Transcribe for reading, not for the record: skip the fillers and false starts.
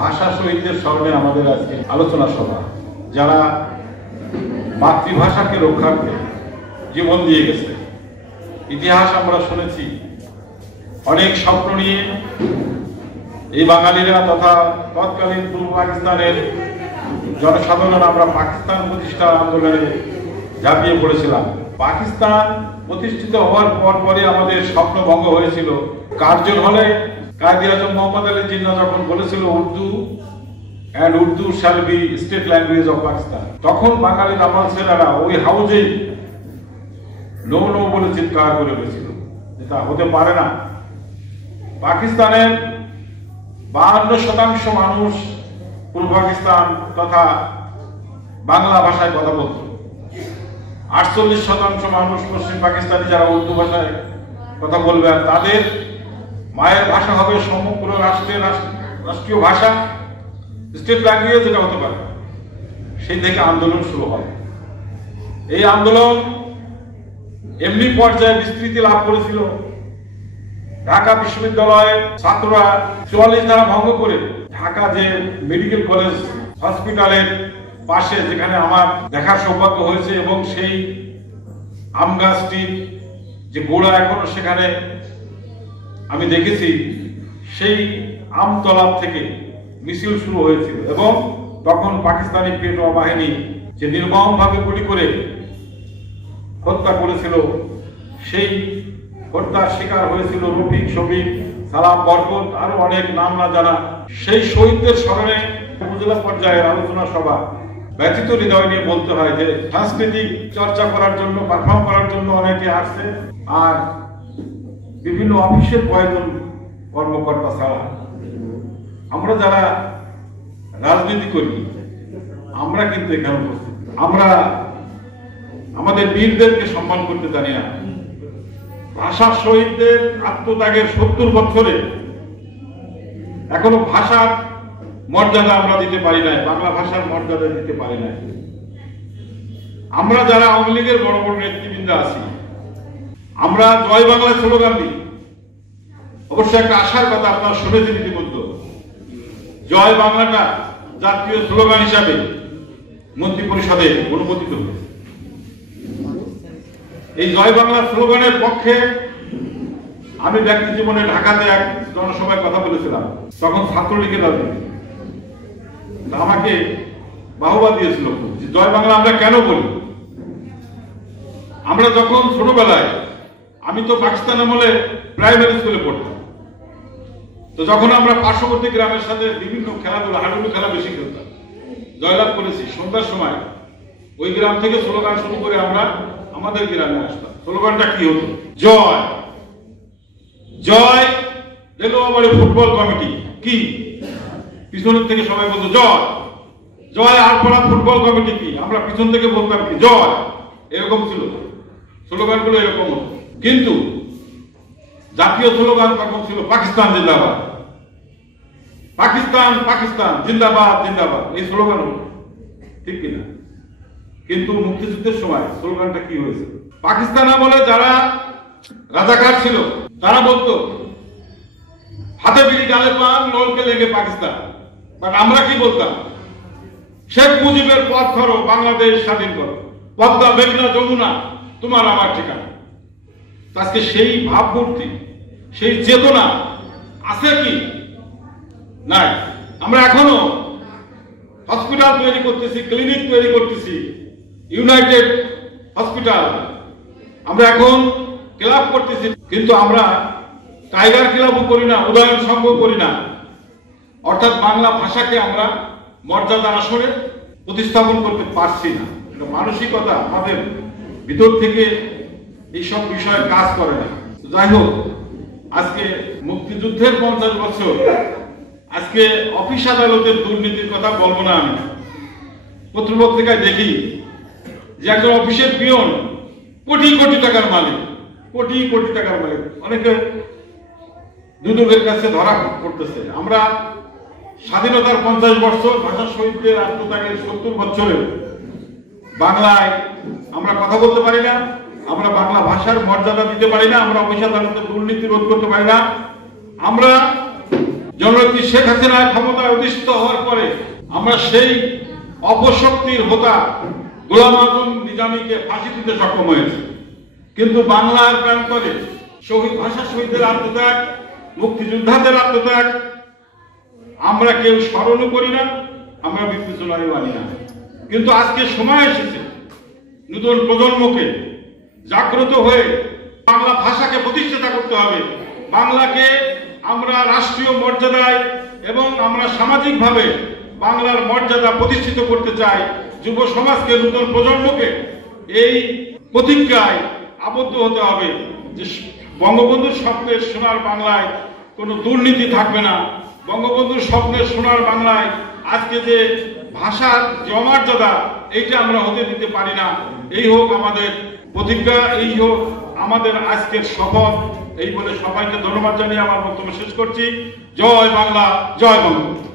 ভাষা শহীদদের স্মরণে আমাদের আজকে আলোচনা সভা, যারা মাতৃভাষাকে রক্ষার্থে জীবন দিয়ে গেছে। ইতিহাস আমরা শুনেছি, অনেক স্বপ্ন নিয়ে এই বাঙালিরা তথা তৎকালীন পূর্ব পাকিস্তানের জনসাধারণ আমরা পাকিস্তান প্রতিষ্ঠার আন্দোলনে ঝাঁপিয়ে পড়েছিলাম। পাকিস্তান প্রতিষ্ঠিত হওয়ার পরে আমাদের স্বপ্ন ভঙ্গ হয়েছিল। কার্জন হলে কায়েদ আজম মোহাম্মদ আলী জিন্নাহ যখন বলেছিল Urdu shall be state language of Pakistan, তখন বাঙালি রামাল ছেলেরা ওই হাউজেই নো নো বলে চিৎকার করে গেছিল যে তা হতে পারে না। পাকিস্তানের 52% মানুষ পূর্ব পাকিস্তান তথা বাংলা ভাষায় কথা বলত, 48% মানুষ পশ্চিম পাকিস্তানি যারা উর্দু ভাষায় কথা বলবে, আর তাদের মায়ের ভাষা হবে সমগ্র রাষ্ট্রীয় ভাষা, স্টেট ল্যাঙ্গুয়েজ, এটা হতে পারে। সেই থেকে আন্দোলন শুরু হয়। এই আন্দোলন এমনি পর্যায়ে বিস্তৃতি লাভ করেছিল, ঢাকা বিশ্ববিদ্যালয়ের ছাত্ররা 44 ধারা ভঙ্গ করে ঢাকা যে মেডিকেল কলেজ হসপিটালের পাশে, যেখানে আমার দেখার সৌভাগ্য হয়েছে, এবং সেই আম গাছটির যে গোড়া এখনো সেখানে আমি দেখেছি, সেই আমতলা থেকে মিছিল শুরু হয়েছিল। এবং তখন পাকিস্তানি পেটোয়া বাহিনী যে নির্মমভাবে গুলি করে হত্যা করেছিল, সেই হত্যার শিকার হয়েছিল রফিক, শফিক, সালাম, বরকত, আরো অনেক নাম না জানা। সেই শহীদদের স্মরণে উপজেলা পর্যায়ের আলোচনা সভা ব্যথিত হৃদয় নিয়ে বলতে হয় যে সাংস্কৃতিক চর্চা করার জন্য, পারফর্ম করার জন্য অনেকে আসছে, আর বিভিন্ন অফিসের কয়েকজন কর্মকর্তা ছাড়া আমরা যারা রাজনীতি করি, আমরা কিন্তু এখানে উপস্থিত। আমরা আমাদের বীরদেরকে সম্মান করতে জানি না। ভাষা শহীদদের আত্মত্যাগের 70 বছরে এখনো ভাষার মর্যাদা আমরা দিতে পারি নাই, বাংলা ভাষার মর্যাদা দিতে পারি নাই। আমরা যারা আওয়ামী লীগের বড় বড় নেতৃবৃন্দ আছি, আমরা জয় বাংলা স্লোগান দিই। অবশ্য একটা আশার কথা আপনারা শুনেছেন ইতিমধ্যে, জয় বাংলাটা জাতীয় স্লোগান হিসাবে মন্ত্রী পরিষদে অনুমোদিত হয়েছে। এই জয় বাংলা স্লোগানের পক্ষে আমি ব্যক্তি জীবনে ঢাকাতে এক জনসভায় কথা বলেছিলাম, তখন ছাত্রলীগের রাজনীতি, আমাকে বাহবা দিয়েছিল যে জয় বাংলা আমরা কেন বলি। আমরা যখন ছোটবেলায়, আমি তো পাকিস্তান আমলে প্রাইমারি স্কুলে পড়তাম, তো যখন আমরা পার্শ্ববর্তী গ্রামের সাথে বিভিন্ন খেলাধুলা, হাডুডু খেলা বেশি খেলতাম, জয়লাভ করেছি। সন্ধ্যার সময় ওই গ্রাম থেকে স্লোগান শুরু করে আমরা আমাদের গ্রামে আসতাম। স্লোগানটা কি হতো? জয় জয় রেলওয়াবাড়ি ফুটবল কমিটি, কি পিছনের থেকে সবাই বলতো জয় জয় আরপাড়া ফুটবল কমিটি, কি আমরা পিছন থেকে বলতাম কি জয়। এরকম ছিল স্লোগানগুলো, এরকম হতো। কিন্তু জাতীয় স্লোগান তখন ছিল পাকিস্তান জিন্দাবাদ, পাকিস্তান পাকিস্তান জিন্দাবাদ জিন্দাবাদ, এই স্লোগান হতো, ঠিক কিনা? কিন্তু মুক্তিযুদ্ধের সময় স্লোগানটা কি হয়েছে? পাকিস্তান আমলে যারা রাজাকার ছিল তারা বলতো হাতে বিড়ি গালে পান, লোলকে লেগে পাকিস্তান। বাট আমরা কি বলতাম? শেখ মুজিবের পথ ধরো, বাংলাদেশ স্বাধীন করো, পদ্মা মেঘনা যমুনা তোমার আমার ঠিকানা। আজকে সেই ভাবমূর্তি, সেই চেতনা আছে কি? নাই। আমরা এখনো হসপিটাল তৈরি করতেছি, ক্লিনিক তৈরি করতেছি, ইউনাইটেড হসপিটাল, আমরা এখন ক্লাব করতেছি, কিন্তু আমরা টাইগার ক্লাবও করি না, উদয়ন সংঘ করি না। অর্থাৎ বাংলা ভাষাকে আমরা মর্যাদার আসরে প্রতিস্থাপন করতে পারছি না। মানসিকতা আমাদের ভিতর থেকে এইসব বিষয়ে কাজ করে না। যাই হোক, আজকে মুক্তিযুদ্ধের 50 বছর, আজকে অফিস আদালতের দুর্নীতির কথা বলবো না। আমি পত্রপত্রিকায় দেখি যে একজন অফিসের পিয়ন কোটি কোটি টাকার মালিক, কোটি কোটি টাকার মালিক, অনেকে দুদকের কাছে ধরা পড়তেছে। আমরা স্বাধীনতার 50 বছর, ভাষা শহীদদের আত্মত্যাগের 70 বছরে বাংলায় আমরা কথা বলতে পারি না, আমরা বাংলা ভাষার মর্যাদা দিতে পারি না, আমরা অফিস আদালতের দুর্নীতি রোধ করতে পারি না, আমরা জননেত্রী শেখ হাসিনা ক্ষমতায় অধিষ্ঠিত হওয়ার পরে আমরা সেই অপশক্তির হোতা গোলাম আজম নিজামীকে ফাঁসি দিতে সক্ষম হয়েছে। কিন্তু বাংলার প্রান্তরে শহীদ ভাষা শহীদদের আত্মত্যাগ, মুক্তিযোদ্ধাদের আত্মত্যাগ আমরা কেউ স্মরণও করি না, আমরা বিবেচনায় আনি না। কিন্তু আজকে সময় এসেছে নতুন প্রজন্মকে জাগ্রত হয়ে বাংলা ভাষাকে প্রতিষ্ঠাতা করতে হবে। বাংলাকে আমরা রাষ্ট্রীয় মর্যাদায় এবং আমরা সামাজিকভাবে বাংলার মর্যাদা প্রতিষ্ঠিত করতে চাই। যুব সমাজকে, নতুন প্রজন্মকে এই প্রতিজ্ঞায় আবদ্ধ হতে হবে যে বঙ্গবন্ধুর স্বপ্নের সোনার বাংলায় কোনো দুর্নীতি থাকবে না। বঙ্গবন্ধুর স্বপ্নের সোনার বাংলায় আজকে যে ভাষার যে অমর্যাদা, এইটা আমরা হতে দিতে পারি না। এই হোক আমাদের প্রতিজ্ঞা, এই হোক আমাদের আজকের শপথ। এই বলে সবাইকে ধন্যবাদ জানিয়ে আমার বক্তব্য শেষ করছি। জয় বাংলা, জয় বঙ্গবন্ধু।